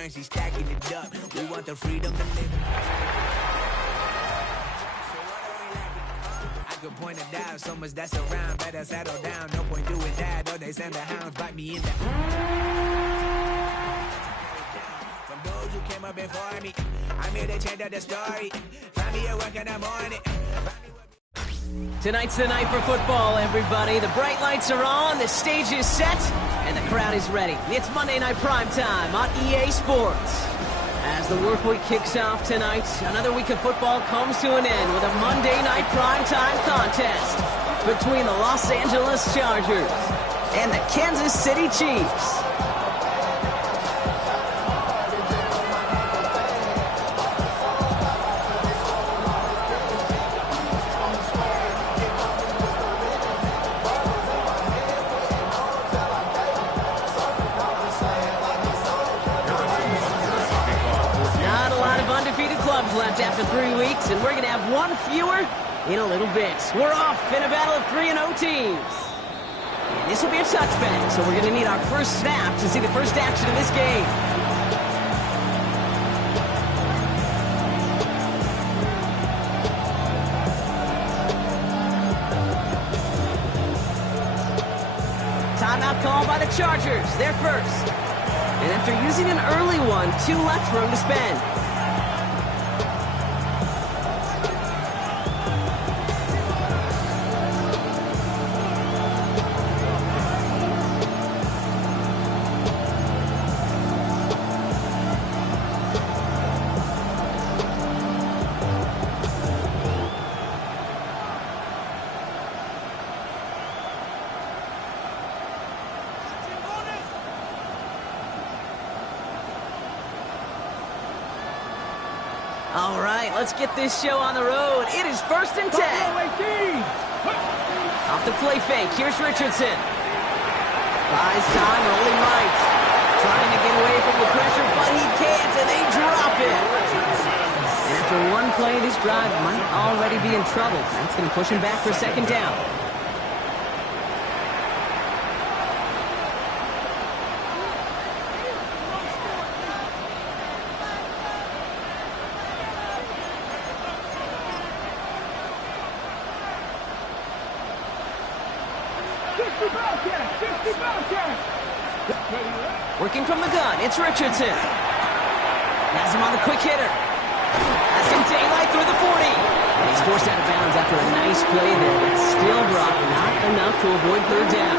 currency, stacking it up. We want the freedom to live. I could point it down, so much that's around. Better settle down, no point doing that. Or they send the hounds, bite me in the. From those who came up before me, I'm here to change up the story. Find me at work in the morning. Tonight's the night for football, everybody. The bright lights are on, the stage is set, and the crowd is ready. It's Monday Night Primetime on EA Sports. As the work week kicks off tonight, another week of football comes to an end with a Monday Night Primetime contest between the Los Angeles Chargers and the Kansas City Chiefs. Left after 3 weeks, and we're going to have one fewer in a little bit. We're off in a battle of 3-0 teams. And this will be a touchback, so we're going to need our first snap to see the first action of this game. Timeout called by the Chargers. They're first. And after using an early one, 2 left for him to spend. All right, let's get this show on the road. It is 1st and 10. Off the play fake, here's Richardson. Buys time, rolling right. Trying to get away from the pressure, but he can't, and they drop it. And after one play, this drive might already be in trouble. That's going to push him back for 2nd down. Working from the gun, it's Richardson. Has him on the quick hitter. Has some daylight through the 40. And he's forced out of bounds after a nice play there, but still dropped not enough to avoid 3rd down.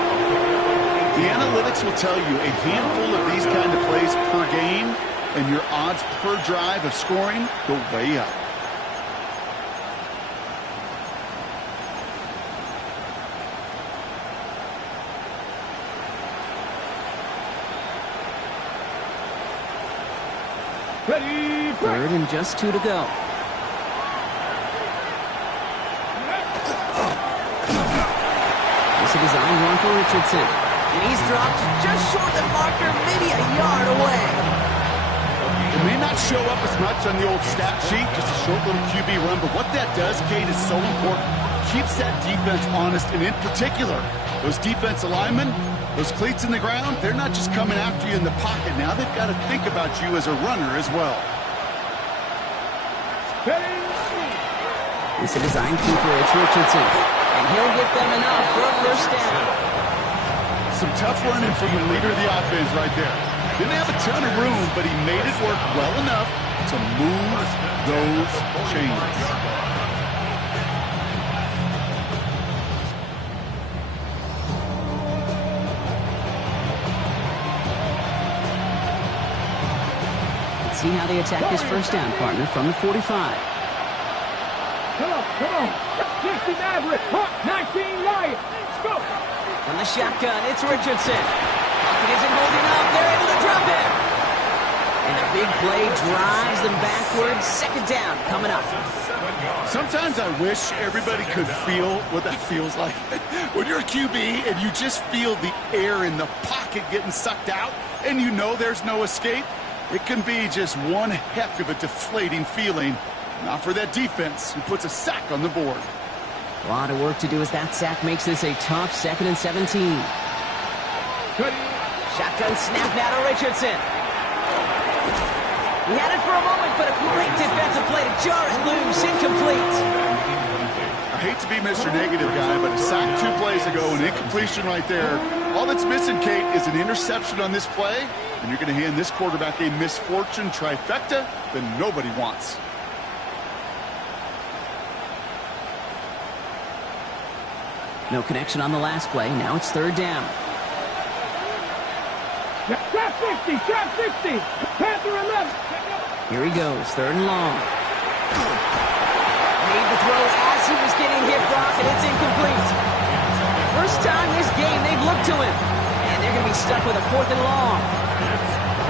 The analytics will tell you a handful of these kind of plays per game, and your odds per drive of scoring go way up. Ready, 3rd and just 2 to go. It's a design run for Richardson. And he's dropped just short of the marker, maybe a yard away. It may not show up as much on the old stat sheet, just a short little QB run, but what that does, Kate, is so important. Keeps that defense honest, and in particular, those defense linemen, those cleats in the ground, they're not just coming after you in the pocket. Now they've got to think about you as a runner as well. It's a design keeper, it's Richardson. And he'll get them enough for a 1st down. Some tough running from the leader of the offense right there. Didn't have a ton of room, but he made it work well enough to move those chains. See how they attack this 1st down, partner, from the 45. Come on. 60 Maverick, 19 Lions. Let's go. From the shotgun, it's Richardson. Pocket isn't holding up. They're able to drop him. And the big play drives them backwards. 2nd down coming up. Sometimes I wish everybody could feel what that feels like. When you're a QB and you just feel the air in the pocket getting sucked out and you know there's no escape, it can be just one heck of a deflating feeling. Not for that defense who puts a sack on the board. A lot of work to do as that sack makes this a tough 2nd and 17. Shotgun snap now to Richardson. He had it for a moment, but a great defensive play to jar it loose. Incomplete. I hate to be Mr. Negative guy, but a sack 2 plays ago, an incompletion right there. All that's missing, Kate, is an interception on this play, and you're going to hand this quarterback a misfortune trifecta that nobody wants. No connection on the last play. Now it's third down. Trap 60, trap 60. Panther 11. Here he goes, third and long. Made the throw as he was getting hit, Brock, and it's incomplete. First time this game they've looked to him, and they're going to be stuck with a fourth and long.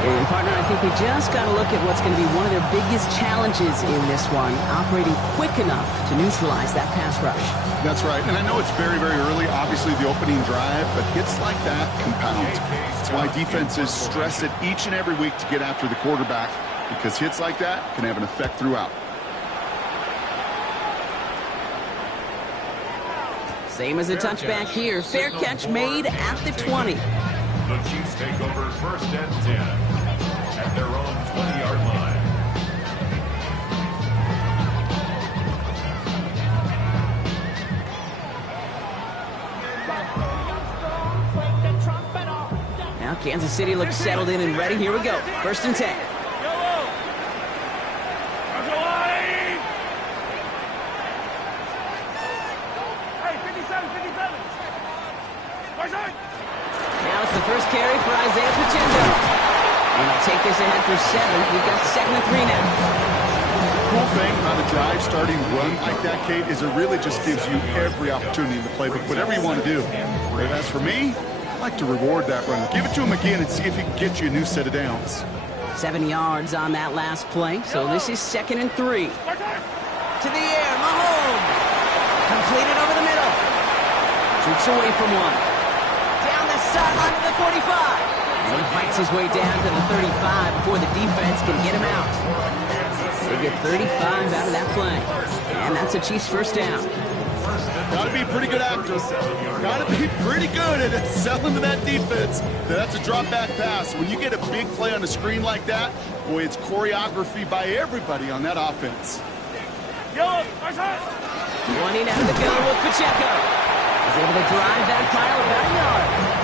And partner, I think we just got to look at what's going to be one of their biggest challenges in this one, operating quick enough to neutralize that pass rush. That's right, and I know it's very, very early, obviously the opening drive, but hits like that compound. That's why defenses stress it each and every week to get after the quarterback, because hits like that can have an effect throughout. Same as a touchback here. Fair catch made at the 20. The Chiefs take over first and 10 at their own 20-yard line. Now Kansas City looks settled in and ready. Here we go. First and 10. Now it's the first carry for Isaiah Pacheco. And he'll take this ahead for 7. We've got 2nd and 3 now. Cool thing about a drive starting run like that, Kate, is it really just gives you every opportunity in the playbook, whatever you want to do. But as for me, I like to reward that run. Give it to him again and see if he can get you a new set of downs. 7 yards on that last play, so this is 2nd and 3. To the air, Mahomes. Completed over the middle. Shoots away from one. Down the sideline to the 45. And he fights his way down to the 35 before the defense can get him out. They get 35 out of that play. And that's a Chiefs first down. Got to be a pretty good actor. Got to be pretty good at selling to that defense. That's a drop back pass. When you get a big play on a screen like that, boy, it's choreography by everybody on that offense. Running out of the gun with Pacheco. He's able to drive that pile about a yard.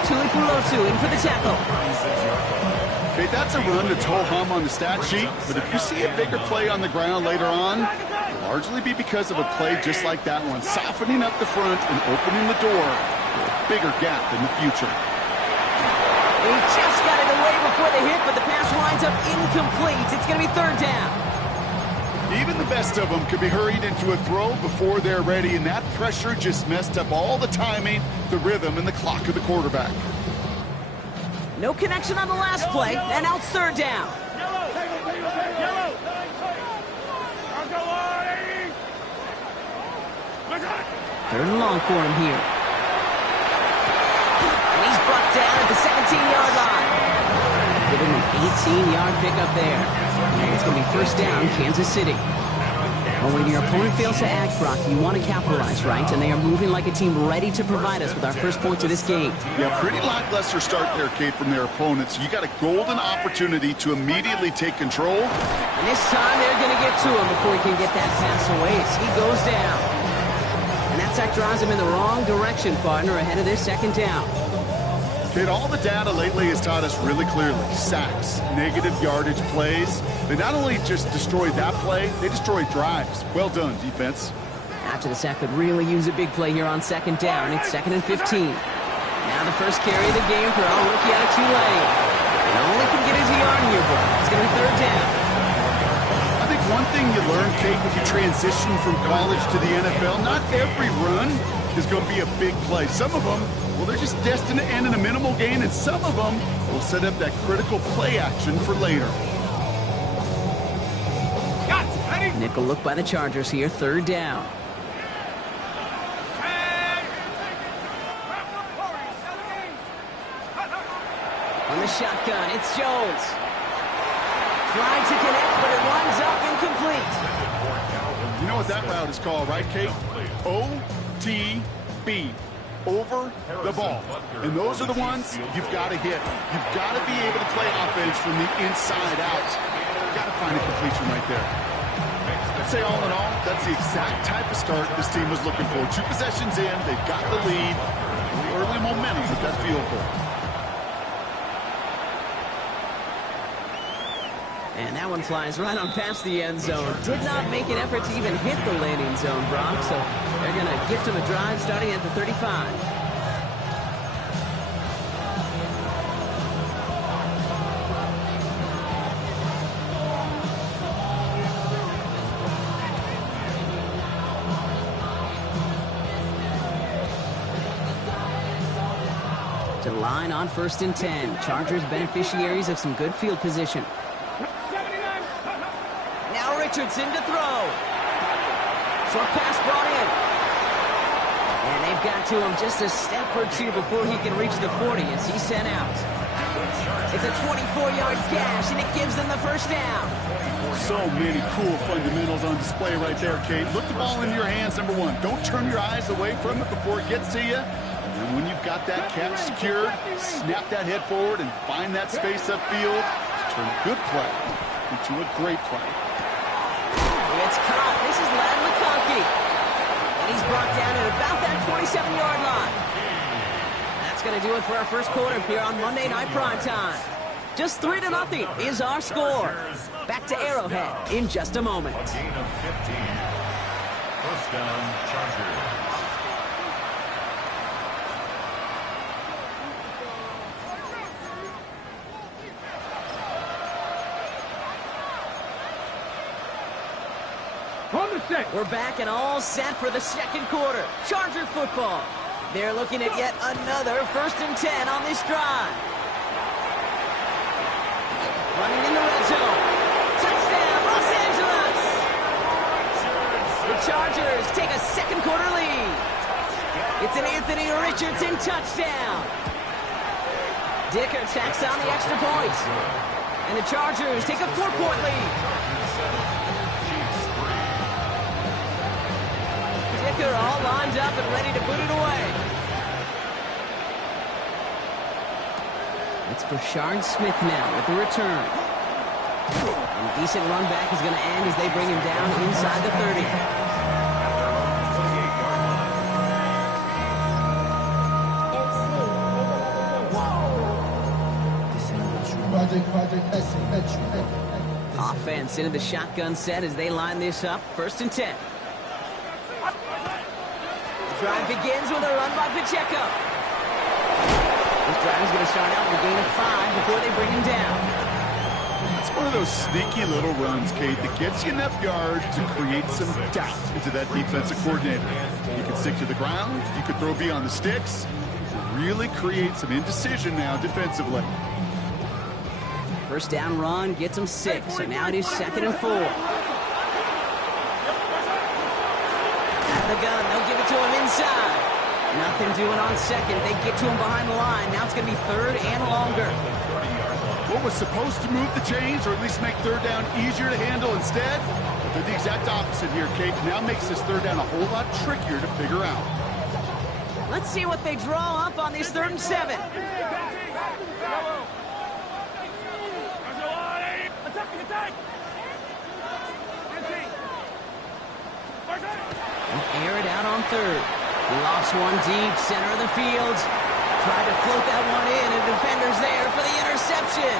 Tulipulotu in for the tackle. Okay, that's a run that's ho-hum on the stat sheet, but if you see a bigger play on the ground later on, it'll largely be because of a play just like that one, softening up the front and opening the door for a bigger gap in the future. He just got it away before the hit, but the pass winds up incomplete. It's going to be third down. Even the best of them could be hurried into a throw before they're ready, and that pressure just messed up all the timing, the rhythm, and the clock of the quarterback. No connection on the last play, and now it's third down. Third and long for him here. And he's brought down at the 17-yard line. Give him an 18-yard pickup there. And it's going to be first down, Kansas City. Well, when your opponent fails to act, Brock, you want to capitalize, right? And they are moving like a team ready to provide us with our first points of this game. Yeah, pretty lackluster start there, Kate, from their opponents. You got a golden opportunity to immediately take control. And this time they're going to get to him before he can get that pass away as he goes down. And that sack drives him in the wrong direction, partner, ahead of this second down. Kate, all the data lately has taught us really clearly. Sacks, negative yardage plays. They not only just destroy that play, they destroy drives. Well done, defense. After the sack could really use a big play here on second down. It's 2nd and 15. Now the first carry of the game for our rookie out of Tulane. And only can get his yard here, bro. It's going to be third down. I think one thing you learn, Kate, when you transition from college to the NFL, not every run is going to be a big play. Some of them, well, they're just destined to end in a minimal gain, and some of them will set up that critical play action for later. Nickel look by the Chargers here, third down. On the shotgun, it's Jones. Trying to connect, but it winds up incomplete. You know what that route is called, right, Kate? OTB. Over the ball. And those are the ones you've got to hit. You've got to be able to play offense from the inside out. Got to find a completion right there. I'd say all in all, that's the exact type of start this team was looking for. 2 possessions in, they've got the lead. Early momentum with that field goal. And that one flies right on past the end zone. Did not make an effort to even hit the landing zone, Brock. So they're going to gift him a drive starting at the 35. To the line on 1st and 10. Chargers beneficiaries of some good field position. Now Richardson to throw. Short pass brought in. And they've got to him just a step or two before he can reach the 40 as he's sent out. It's a 24-yard gash, and it gives them the first down. So many cool fundamentals on display right there, Kate. Look the ball in your hands, number one. Don't turn your eyes away from it before it gets to you. And when you've got that catch secured, snap that head forward and find that space upfield to turn a good play into a great play. It's caught. This is Ladd McConkey. And he's brought down at about that 27-yard line. That's going to do it for our first quarter here on Monday Night Primetime. Just 3-0 is our score. Back to Arrowhead in just a moment. Gain of 15. First down, Chargers. We're back and all set for the second quarter. Charger football. They're looking at yet another 1st and 10 on this drive. Running in the red zone. Touchdown, Los Angeles! The Chargers take a second quarter lead. It's an Anthony Richardson touchdown. Dicker tacks on the extra point. And the Chargers take a 4-point lead. Dicker all lined up and ready to put it away. It's Brashard Smith now with the return. And a decent run back is going to end as they bring him down inside the 30. Offense into the shotgun set as they line this up. 1st and 10. Drive begins with a run by Pacheco. This drive is going to start out with a gain of 5 before they bring him down. It's one of those sneaky little runs, Kate, that gets you enough yards to create some doubt into that defensive coordinator. You can stick to the ground. You can throw beyond the sticks. Really create some indecision now defensively. First down run gets him 6, so now it is 2nd and 4. The gun, they'll give it to him inside. Nothing doing on 2nd. They get to him behind the line. Now it's going to be 3rd and longer. What was supposed to move the chains, or at least make 3rd down easier to handle instead? They're the exact opposite here, Kate. Now makes this 3rd down a whole lot trickier to figure out. Let's see what they draw up on this 3rd and 7. Air it out on 3rd. Lost one deep, center of the field. Tried to float that one in, and defender's there for the interception.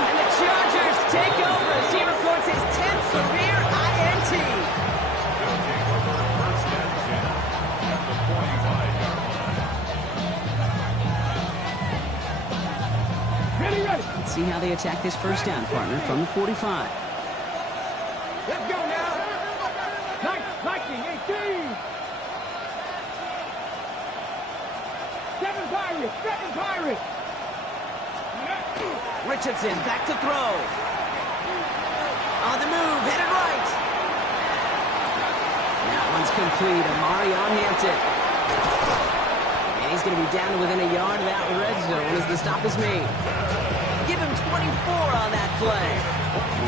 And the Chargers take over as he records his 10th career INT. Let's see how they attack this first down, partner, from the 45. Let's go now. 19-18. 7 Pirates. Richardson back to throw. On the move, headed right. That one's complete. Amari on Hampton. And he's going to be down to within a yard of that red zone as the stop is made. Give him 24 on that play.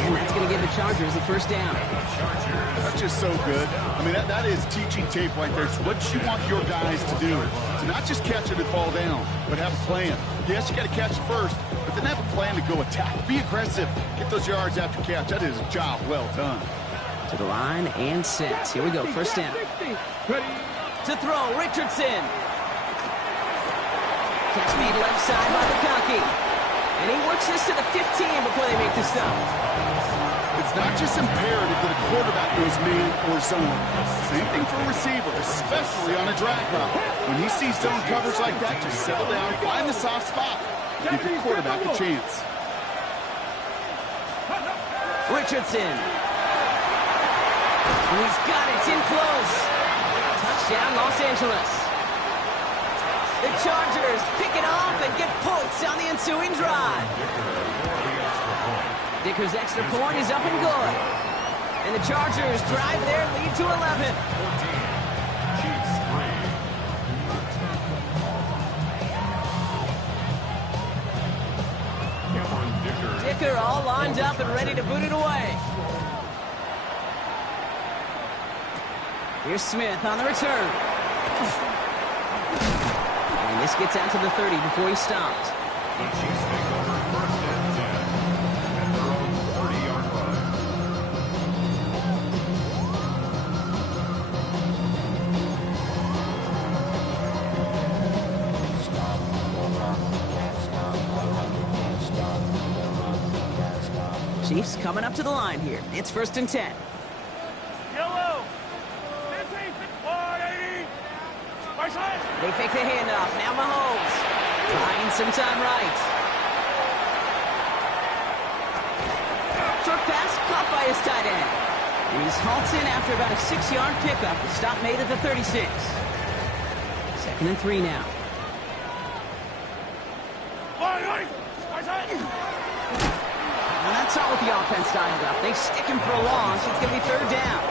And that's going to give the Chargers the first down. That's just so good. I mean, that is teaching tape right there. It's what you want your guys to do. To not just catch it and fall down, but have a plan. Yes, you got to catch it first, but then have a plan to go attack. Be aggressive. Get those yards after catch. That is a job well done. To the line and set. Here we go, first down. To throw, Richardson. Catch made left side by McConkey. And he works this to the 15 before they make the stop. It's not just imperative that a quarterback knows man or zone. Same thing for a receiver, especially on a drag route. When he sees zone coverage like that, just settle down, find the soft spot, and give your quarterback a chance. Richardson. And he's got it. It's in close. Touchdown, Los Angeles. The Chargers pick it off and get points on the ensuing drive. Dicker's extra point is up and good. And the Chargers drive their lead to 11. Dicker all lined up and ready to boot it away. Here's Smith on the return. And this gets out to the 30 before he stopped. The Chiefs take over first and 10 at their own 30-yard line. Chiefs coming up to the line here. It's first and 10. Yellow. They fake the handoff. Now Mahomes. Buying some time right. Short pass caught by his tight end. And he's halts in after about a 6-yard pickup. The stop made at the 36. Second and 3 now. Well, that's all with the offense dialed up. They stick him for a loss. It's going to be third down.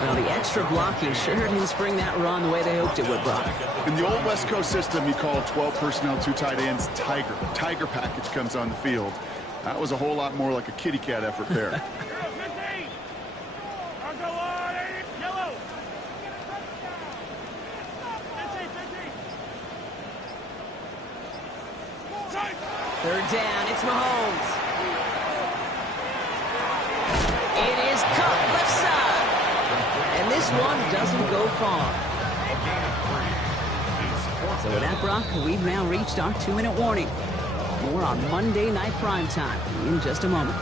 Well, the extra blocking sure didn't spring that run the way they hoped it would, Brock. In the old West Coast system, you call 12 personnel, 2 tight ends, Tiger. Tiger package comes on the field. That was a whole lot more like a kitty cat effort there. Third down, it's Mahomes. It is caught left side. And this one doesn't go far. So with that, Brock, we've now reached our 2-minute warning. More on Monday Night Primetime in just a moment.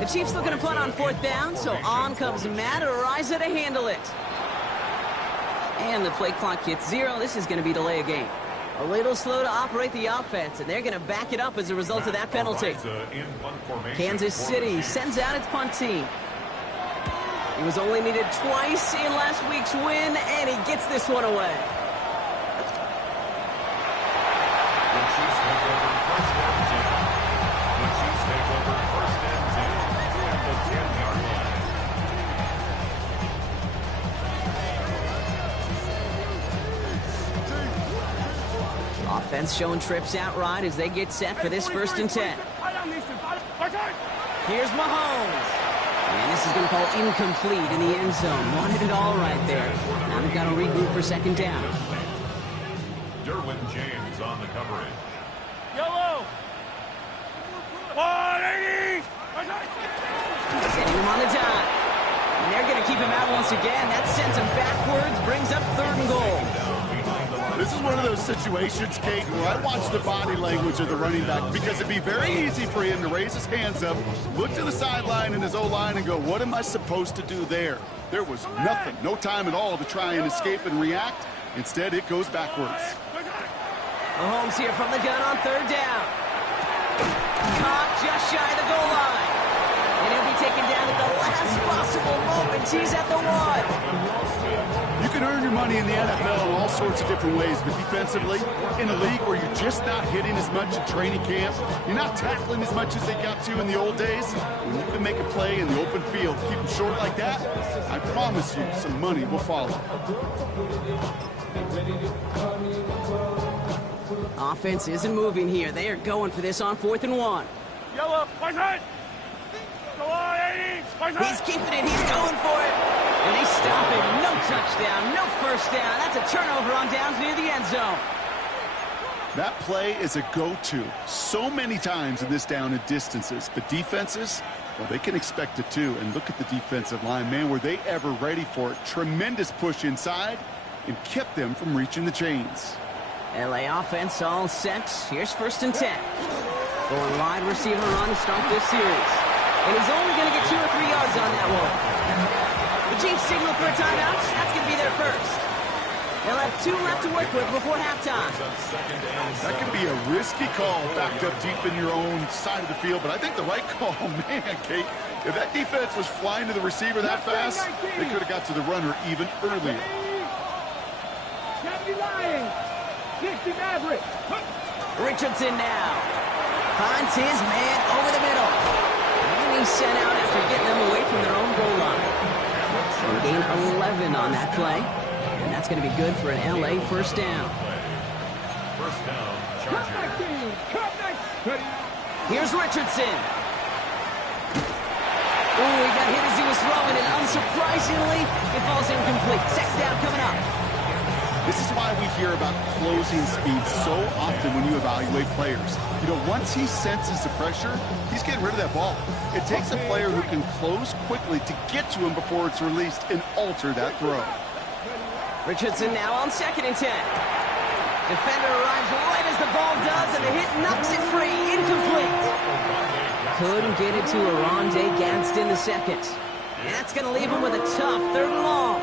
The Chiefs looking to punt on fourth down, so on comes Matt Araiza to handle it. And the play clock hits 0. This is going to be delay a game. A little slow to operate the offense, and they're going to back it up as a result of that penalty. Kansas City sends out its punt team. He was only needed twice in last week's win, and he gets this one away. Offense showing trips outright as they get set for this first and 10. Here's Mahomes. And this is going to fall incomplete in the end zone. Wanted it all right there. Now they've got to regroup for second down. Derwin James on the coverage. Yellow. 180. Setting him on the dime. And they're going to keep him out once again. That sends him backwards, brings up third and goal. This is one of those situations, Kate, where I watch the body language of the running back because it'd be very easy for him to raise his hands up, look to the sideline in his O-line and go, what am I supposed to do there? There was nothing, no time at all to try and escape and react. Instead, it goes backwards. Mahomes here from the gun on third down. Caught just shy of the goal line. And he'll be taken down at the last possible moment. He's at the 1. You can earn your money in the NFL in all sorts of different ways, but defensively, in a league where you're just not hitting as much in training camp, you're not tackling as much as they got to in the old days, when you can make a play in the open field, keep them short like that, I promise you some money will follow. Offense isn't moving here. They are going for this on 4th and 1. Yellow, poison! Go on, 80s! He's keeping it. He's going for it. And they stop him. No touchdown. No first down. That's a turnover on downs near the end zone. That play is a go-to so many times in this down and distances. But defenses, well, they can expect it too. And look at the defensive line. Man, were they ever ready for it. Tremendous push inside and kept them from reaching the chains. LA offense all set. Here's 1st and 10. Going wide receiver run to start this series. And he's only going to get 2 or 3 yards on that one. The Chiefs signal for a timeout. That's going to be their first. They'll have 2 left to work with before halftime. That can be a risky call backed up deep in your own side of the field, but I think the right call, man, Kate, if that defense was flying to the receiver that fast, they could have got to the runner even earlier. 70 Lions! 60 Maverick! Richardson now finds his man over the middle. And he's sent out after getting them away from their own goal line. So gain 11 on that play. And that's going to be good for an LA first down. First down, Chargers. Here's Richardson. Oh, he got hit as he was throwing, and unsurprisingly, it falls incomplete. Second down coming up. This is why we hear about closing speed so often when you evaluate players. You know, once he senses the pressure, he's getting rid of that ball. It takes a player who can close quickly to get to him before it's released and alter that throw. Richardson now on 2nd and 10. Defender arrives right as the ball does, and the hit knocks it free. Incomplete. Couldn't get it to Arondé Gadsden II. And that's going to leave him with a tough 3rd and long.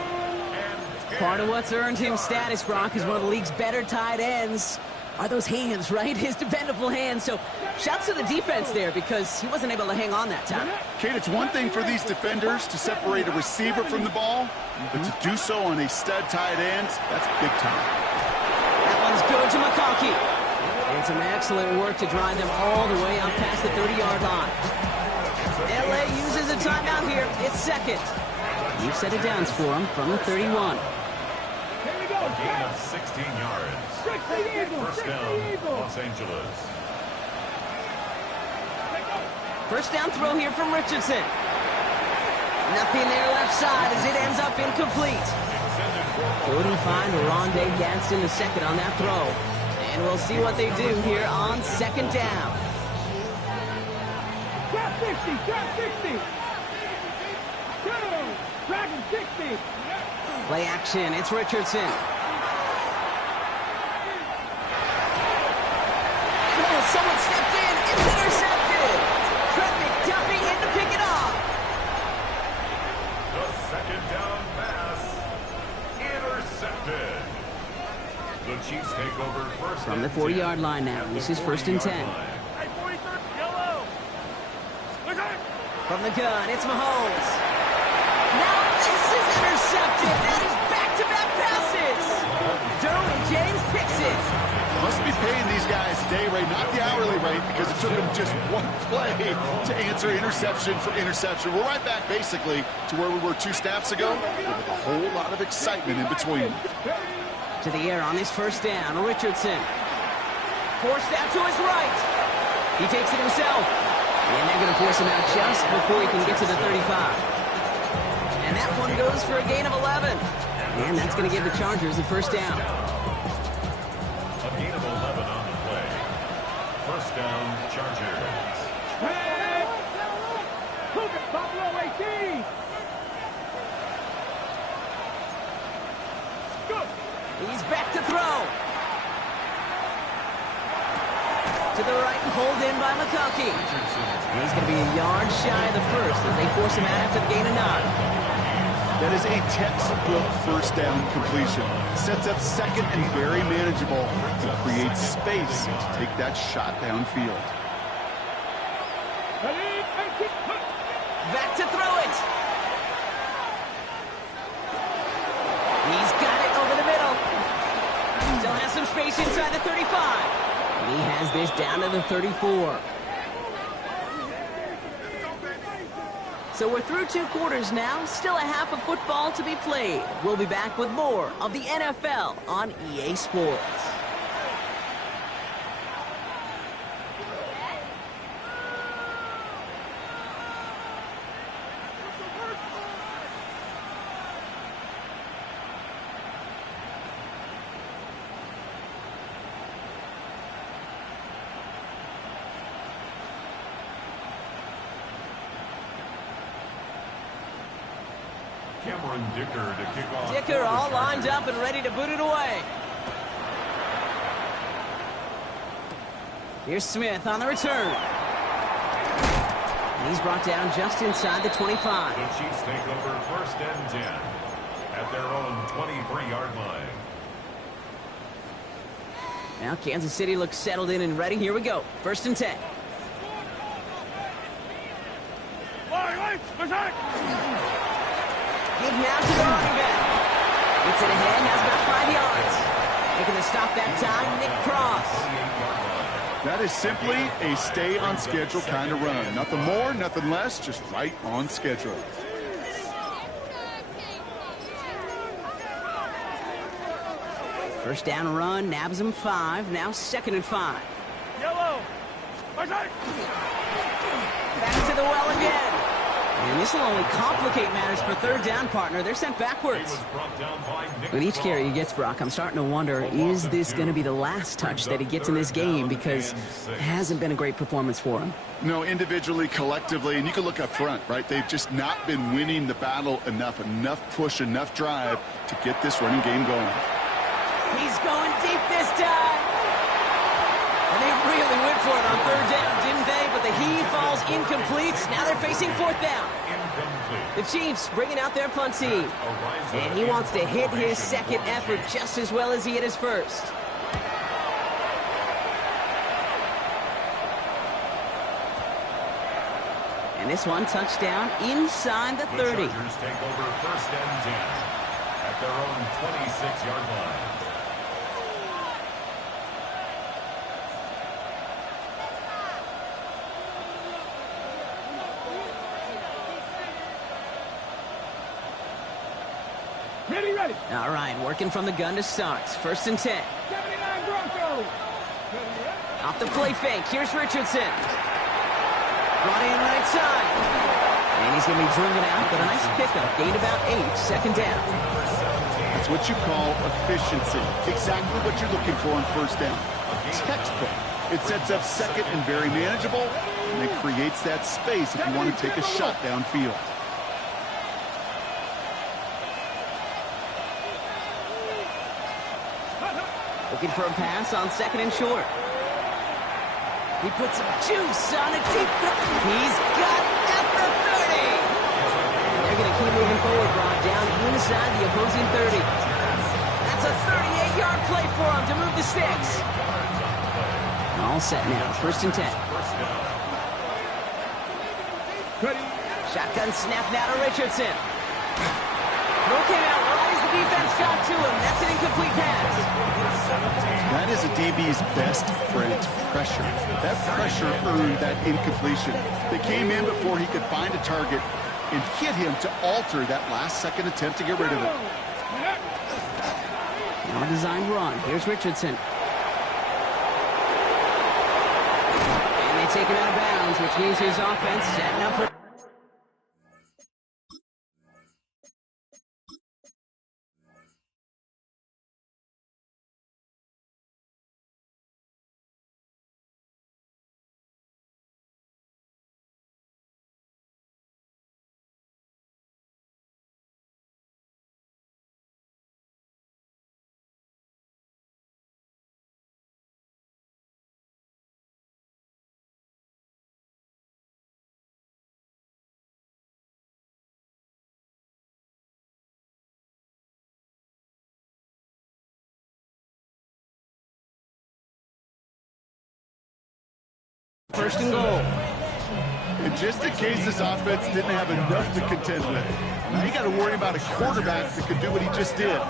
Part of what's earned him status, Brock, is one of the league's better tight ends. Are those hands, right? His dependable hands. So shouts to the defense there because he wasn't able to hang on that time. Kate, it's one thing for these defenders to separate a receiver from the ball, but to do so on a stud tight end, that's big time. That one's good to McConkey. And some excellent work to drive them all the way up past the 30-yard line. LA uses a timeout here. It's 2nd. You set it downs for him from the 31. A gain of 16 yards. First down, Los Angeles. First down throw here from Richardson. Nothing there left side as it ends up incomplete. Couldn't find Arondé Gadsden II on that throw. And we'll see what they do here on 2nd down. Drop 60! Drop 60! Go! Dragon 60! Play action. It's Richardson. Oh, someone stepped in. It's intercepted. Trent McDuffie in to pick it off. The 2nd down pass. Intercepted. The Chiefs take over first From the and 40-yard 10. line now. This is 1st and 10. Hey, 43rd, yellow! From the gun, it's Mahomes. Now this is intercepted. That is back-to-back passes. Derwin James picks it. Must be paying these guys day rate, not the hourly rate, because it took them just one play to answer interception for interception. We're right back, basically, to where we were 2 snaps ago, with a whole lot of excitement in between. To the air on this first down, Richardson. Forced out to his right. He takes it himself. And they're going to force him out just before he can get to the 35. And that one goes for a gain of 11. And that's going to give the Chargers the first down. A gain of 11 on the play. First down, Chargers. Hey! Look at Buffalo 18! Go! He's back to throw. To the right and pulled in by McConkey. And he's going to be a yard shy of the first as they force him out after the gain of 9. That is a textbook first down completion. Sets up 2nd and very manageable to create space to take that shot downfield. Back to throw it. He's got it over the middle. Still has some space inside the 35. And he has this down to the 34. So we're through 2 quarters now. Still a half of football to be played. We'll be back with more of the NFL on EA Sports. Dicker to kick off. Dicker all lined up and ready to boot it away. Here's Smith on the return. And he's brought down just inside the 25. The Chiefs take over 1st and 10 at their own 23-yard line. Now Kansas City looks settled in and ready. Here we go. 1st and 10. Give now to the running back. Gets it ahead, has about 5 yards. Making the stop that time, Nick Cross. That is simply a stay-on-schedule kind of run. Nothing more, nothing less, just right on schedule. First down run, nabs him 5. Now 2nd and 5. Yellow. Back to the well again. And this will only complicate matters for 3rd down, partner. They're sent backwards. With each carry he gets, Brock, I'm starting to wonder, is this going to be the last touch that he gets in this game? Because it hasn't been a great performance for him. No, individually, collectively, and you can look up front, right? They've just not been winning the battle enough push, enough drive to get this running game going. He's going deep this time. And they really went for it on 3rd down, didn't they? But the heave falls incomplete. Now they're facing 4th down. The Chiefs bringing out their punt team. And he wants to hit his 2nd effort just as well as he hit his 1st. And this one touchdown inside the 30. The Chargers take over 1st and 10 at their own 26-yard line. Ready. All right, working from the gun to start. 1st and 10. 79 Broncos. Off the play fake. Here's Richardson. Brought in right side. And he's going to be driven out, but a nice pickup. Gain about 8. 2nd down. That's what you call efficiency. Exactly what you're looking for on 1st down. Textbook. It sets up 2nd and very manageable, and it creates that space if you want to take a shot downfield. Looking for a pass on 2nd and short. He puts some juice on a deep throw. He's got it at the 30. And they're going to keep moving forward, brought down inside the opposing 30. That's a 38-yard play for him to move the sticks. All set now. 1st and 10. Shotgun snap now to Richardson. Throw came out right as the defense got to him. That's an incomplete pass. That is a DB's best friend, pressure. That pressure earned that incompletion. They came in before he could find a target and hit him to alter that last-second attempt to get rid of it. Now a designed run. Here's Richardson. And they take him out of bounds, which means his offense setting up for... First and goal. And just in case this offense didn't have enough to contend with, now you got to worry about a quarterback that could do what he just did.